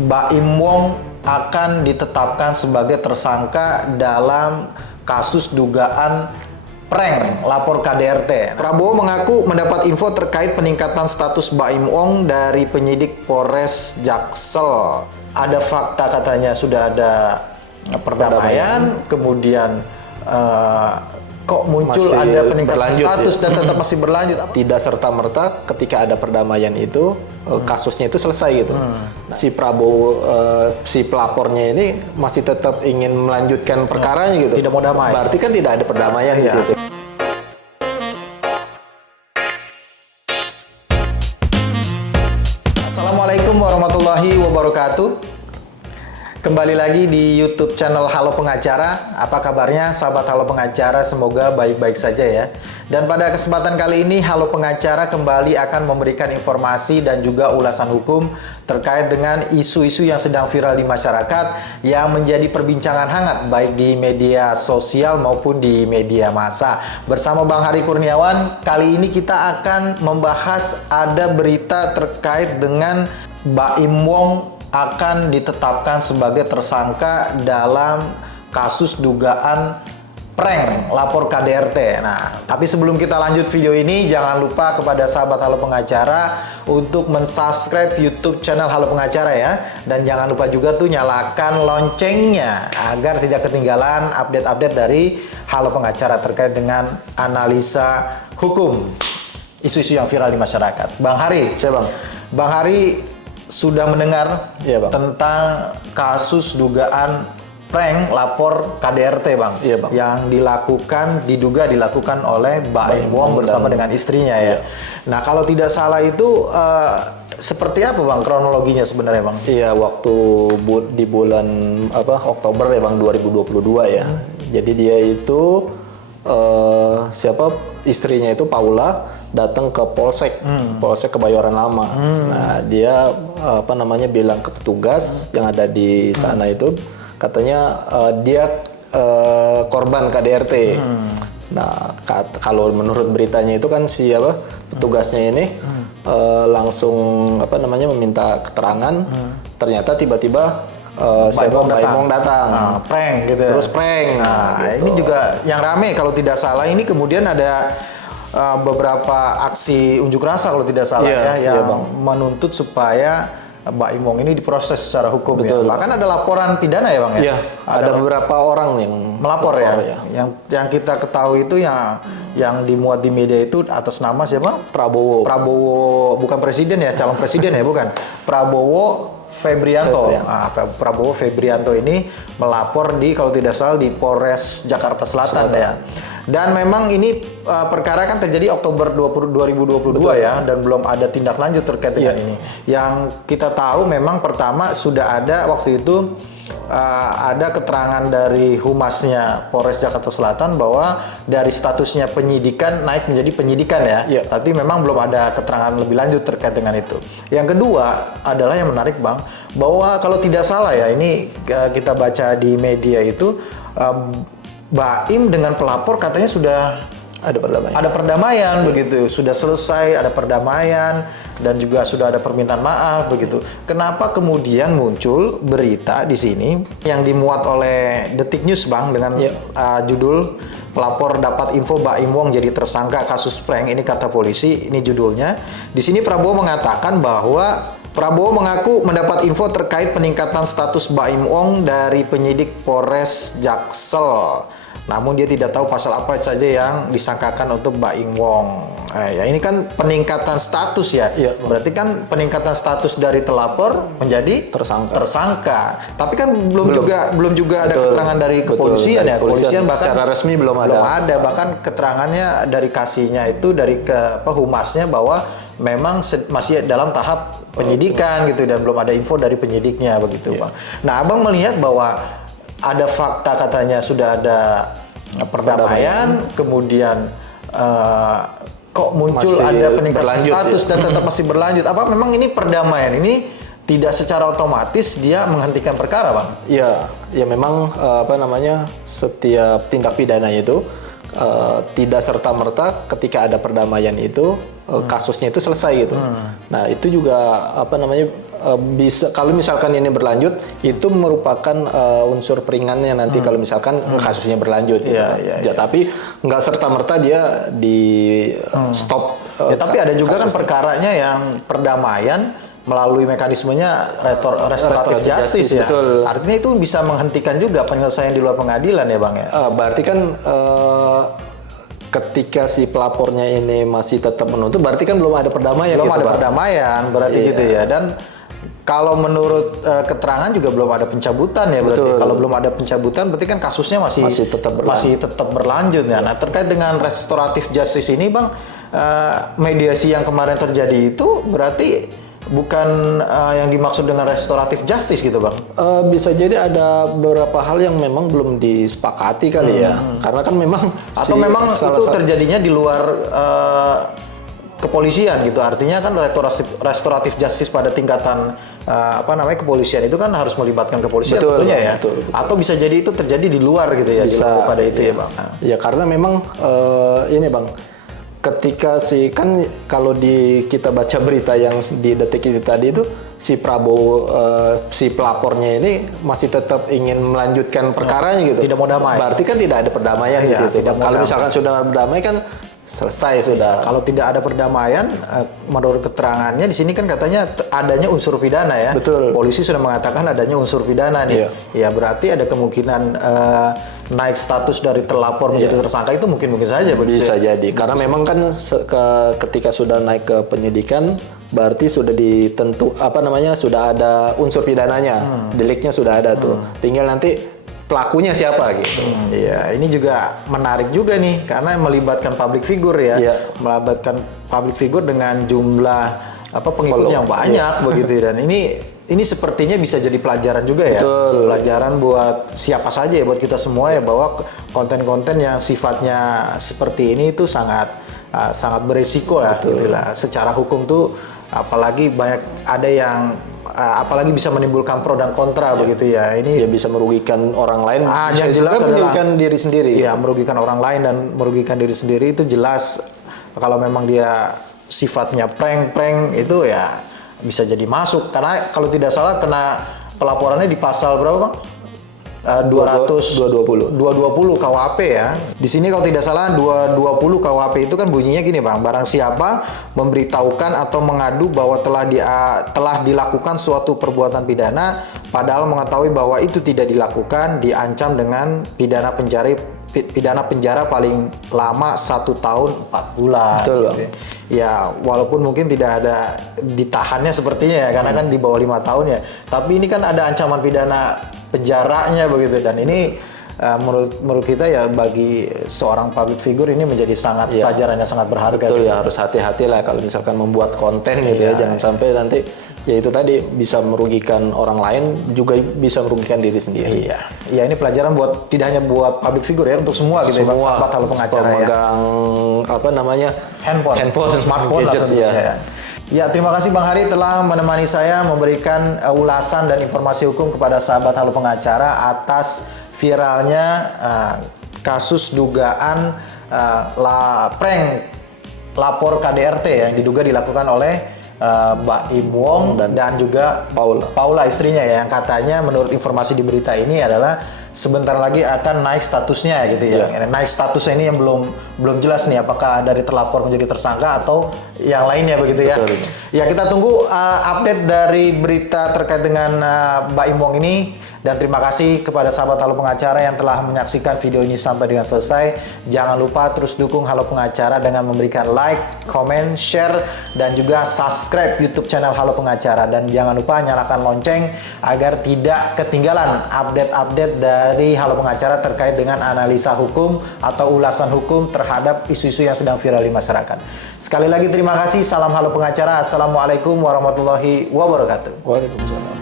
Baim Wong akan ditetapkan sebagai tersangka dalam kasus dugaan prank lapor KDRT. Prabowo mengaku mendapat info terkait peningkatan status Baim Wong dari penyidik Polres Jaksel. Ada fakta katanya sudah ada perdamaian, kemudian kok muncul masih ada peningkatan status ya? dan tetap masih berlanjut. Tidak serta-merta ketika ada perdamaian itu kasusnya itu selesai gitu. Nah, si Prabowo, si pelapornya ini masih tetap ingin melanjutkan perkaranya gitu. Tidak mau damai. Berarti kan tidak ada perdamaian di situ. Assalamualaikum warahmatullahi wabarakatuh. Kembali lagi di YouTube channel Halo Pengacara. Apa kabarnya sahabat Halo Pengacara? Semoga baik-baik saja ya. Dan pada kesempatan kali ini Halo Pengacara kembali akan memberikan informasi dan juga ulasan hukum terkait dengan isu-isu yang sedang viral di masyarakat yang menjadi perbincangan hangat baik di media sosial maupun di media massa. Bersama Bang Hari Kurniawan, kali ini kita akan membahas ada berita terkait dengan Baim Wong akan ditetapkan sebagai tersangka dalam kasus dugaan prank lapor KDRT. Nah, tapi sebelum kita lanjut video ini, jangan lupa kepada sahabat Halo Pengacara untuk mensubscribe YouTube channel Halo Pengacara ya. Dan jangan lupa juga tuh nyalakan loncengnya agar tidak ketinggalan update-update dari Halo Pengacara terkait dengan analisa hukum isu-isu yang viral di masyarakat. Bang Hari. Siapa, Bang? Bang Hari sudah mendengar Bang, tentang kasus dugaan prank lapor KDRT, Bang, Bang, yang diduga dilakukan oleh Baim Wong bersama dengan istrinya ya. Nah, kalau tidak salah itu seperti apa, Bang, kronologinya sebenarnya, Bang? Iya, waktu di bulan Oktober ya, Bang, 2022 ya. Jadi dia itu istrinya itu Paula datang ke Polsek Kebayoran Lama. Nah, dia bilang ke petugas yang ada di sana itu, katanya dia korban KDRT. Nah, kalau menurut beritanya itu kan petugasnya ini langsung meminta keterangan. Ternyata tiba-tiba Baim Wong datang. Nah, prank gitu ya. Terus prank. Nah, gitu. ini juga yang rame kalau tidak salah ini kemudian ada beberapa aksi unjuk rasa kalau tidak salah yang menuntut supaya Baim Wong ini diproses secara hukum. Betul, ya. Bahkan ada laporan pidana ya, Bang ya? Iya, ada beberapa orang yang melapor ya. Yang kita ketahui itu yang dimuat di media itu atas nama siapa? Prabowo, bukan presiden ya, calon presiden ya, bukan. Prabowo Febrianto. Prabowo Febrianto ini melapor kalau tidak salah di Polres Jakarta Selatan ya. Dan memang ini perkara kan terjadi Oktober 2022 ya, dan belum ada tindak lanjut terkait dengan ini. Yang kita tahu memang pertama sudah ada waktu itu ada keterangan dari humasnya Polres Jakarta Selatan bahwa dari statusnya penyidikan naik menjadi penyidikan ya. Tapi memang belum ada keterangan lebih lanjut terkait dengan itu. Yang kedua adalah yang menarik, Bang, bahwa kalau tidak salah ya, ini kita baca di media itu Baim dengan pelapor katanya sudah ada perdamaian begitu, sudah selesai, ada perdamaian dan juga sudah ada permintaan maaf begitu. Kenapa kemudian muncul berita di sini yang dimuat oleh Detik News, Bang, dengan judul pelapor dapat info Baim Wong jadi tersangka kasus prank, ini kata polisi, ini judulnya. Di sini Prabowo mengatakan bahwa Prabowo mengaku mendapat info terkait peningkatan status Baim Wong dari penyidik Polres Jaksel. Namun dia tidak tahu pasal apa saja yang disangkakan untuk Baim Wong. Ya ini kan peningkatan status ya. Berarti kan peningkatan status dari telapor menjadi tersangka. Tapi kan belum juga ada keterangan dari kepolisian ya. Kepolisian bahkan secara resmi belum ada. Bahkan keterangannya dari kasihnya itu dari humasnya bahwa memang masih dalam tahap penyidikan gitu dan belum ada info dari penyidiknya begitu, Bang. Nah, Abang melihat bahwa ada fakta katanya sudah ada perdamaian, kemudian kok muncul ada peningkatan status dan tetap masih berlanjut. Apa memang ini perdamaian ini tidak secara otomatis dia menghentikan perkara, Bang? Ya memang setiap tindak pidana itu tidak serta-merta ketika ada perdamaian itu kasusnya itu selesai gitu. Nah, itu juga bisa kalau misalkan ini berlanjut itu merupakan unsur peringannya nanti kalau misalkan kasusnya berlanjut. Gitu. Ya, tapi nggak serta-merta dia di stop. Ya, tapi ada juga kan perkaranya yang perdamaian melalui mekanismenya restoratif justice ya. Betul. Artinya itu bisa menghentikan juga penyelesaian di luar pengadilan ya Bang ya. Berarti kan ketika si pelapornya ini masih tetap menuntut, berarti kan belum ada perdamaian. Belum gitu, ada Bang. Perdamaian berarti gitu ya. Dan kalau menurut keterangan juga belum ada pencabutan ya berarti. Betul. Kalau belum ada pencabutan berarti kan kasusnya masih tetap berlanjut ya. Nah, terkait dengan restoratif justice ini Bang, mediasi yang kemarin terjadi itu berarti bukan yang dimaksud dengan restoratif justice gitu Bang? Bisa jadi ada beberapa hal yang memang belum disepakati kali ya. Karena kan memang atau memang itu terjadinya di luar kepolisian gitu. Artinya kan restoratif justice pada tingkatan kepolisian itu kan harus melibatkan kepolisian tentunya ya. Betul. Atau bisa jadi itu terjadi di luar gitu ya, bisa, di luar pada itu ya Bang. Ya karena memang ini Bang, ketika kan kalau kita baca berita yang di Detik itu tadi itu si Prabowo si pelapornya ini masih tetap ingin melanjutkan perkaranya gitu. Tidak mau damai. Berarti kan tidak ada perdamaian di situ. Kalau misalkan sudah berdamai kan selesai sudah. Kalau tidak ada perdamaian, menurut keterangannya di sini kan katanya adanya unsur pidana ya. Betul. Polisi sudah mengatakan adanya unsur pidana nih. Ya berarti ada kemungkinan naik status dari terlapor menjadi tersangka itu mungkin saja. Bisa jadi. Karena memang kan ketika sudah naik ke penyidikan, berarti sudah sudah ada unsur pidananya, deliknya sudah ada tuh. Tinggal nanti pelakunya siapa gitu. Iya, ini juga menarik juga nih karena melibatkan public figure ya. Melibatkan public figure dengan jumlah pengikut yang banyak begitu dan ini sepertinya bisa jadi pelajaran juga ya. Betul. Pelajaran buat siapa saja ya, buat kita semua ya, bahwa konten-konten yang sifatnya seperti ini itu sangat beresiko lah gitu lah. Secara hukum tuh apalagi banyak ada yang apalagi bisa menimbulkan pro dan kontra begitu ya. Ini bisa merugikan orang lain, yang jelas adalah merugikan diri sendiri. Iya, merugikan orang lain dan merugikan diri sendiri itu jelas. Kalau memang dia sifatnya prank itu ya bisa jadi masuk, karena kalau tidak salah kena pelaporannya di pasal berapa Bang? 220 KUHP ya. Di sini kalau tidak salah 220 KUHP itu kan bunyinya gini Bang, barang siapa memberitahukan atau mengadu bahwa telah dilakukan suatu perbuatan pidana padahal mengetahui bahwa itu tidak dilakukan, diancam dengan pidana penjara paling lama 1 tahun 4 bulan. Betul, gitu. Ya walaupun mungkin tidak ada ditahannya sepertinya ya, karena kan di bawah 5 tahun ya. Tapi ini kan ada ancaman pidana penjaranya begitu, dan ini menurut kita ya bagi seorang public figure ini menjadi sangat pelajarannya sangat berharga. Betul gitu. ya, harus hati-hati lah kalau misalkan membuat konten gitu ya, jangan sampai nanti ya itu tadi bisa merugikan orang lain juga bisa merugikan diri sendiri. Iya, ini pelajaran tidak hanya buat public figure ya, untuk semua gitu ya, sahabat halo pengacara pemegang handphone, smartphone gadget ya. Ya, terima kasih Bang Hari telah menemani saya memberikan ulasan dan informasi hukum kepada sahabat halo pengacara atas viralnya kasus dugaan prank lapor KDRT yang diduga dilakukan oleh Mbak Im Wong dan juga Paula istrinya ya, yang katanya menurut informasi di berita ini adalah sebentar lagi akan naik statusnya gitu ya. Naik statusnya ini yang belum jelas nih apakah dari terlapor menjadi tersangka atau yang lainnya begitu ya. Betul. Ya, kita tunggu update dari berita terkait dengan Mbak Im Wong ini. Dan terima kasih kepada sahabat Halo Pengacara yang telah menyaksikan video ini sampai dengan selesai. Jangan lupa terus dukung Halo Pengacara dengan memberikan like, comment, share, dan juga subscribe YouTube channel Halo Pengacara. Dan jangan lupa nyalakan lonceng agar tidak ketinggalan update-update dari Halo Pengacara terkait dengan analisa hukum atau ulasan hukum terhadap isu-isu yang sedang viral di masyarakat. Sekali lagi terima kasih. Salam Halo Pengacara. Assalamualaikum warahmatullahi wabarakatuh. Waalaikumsalam.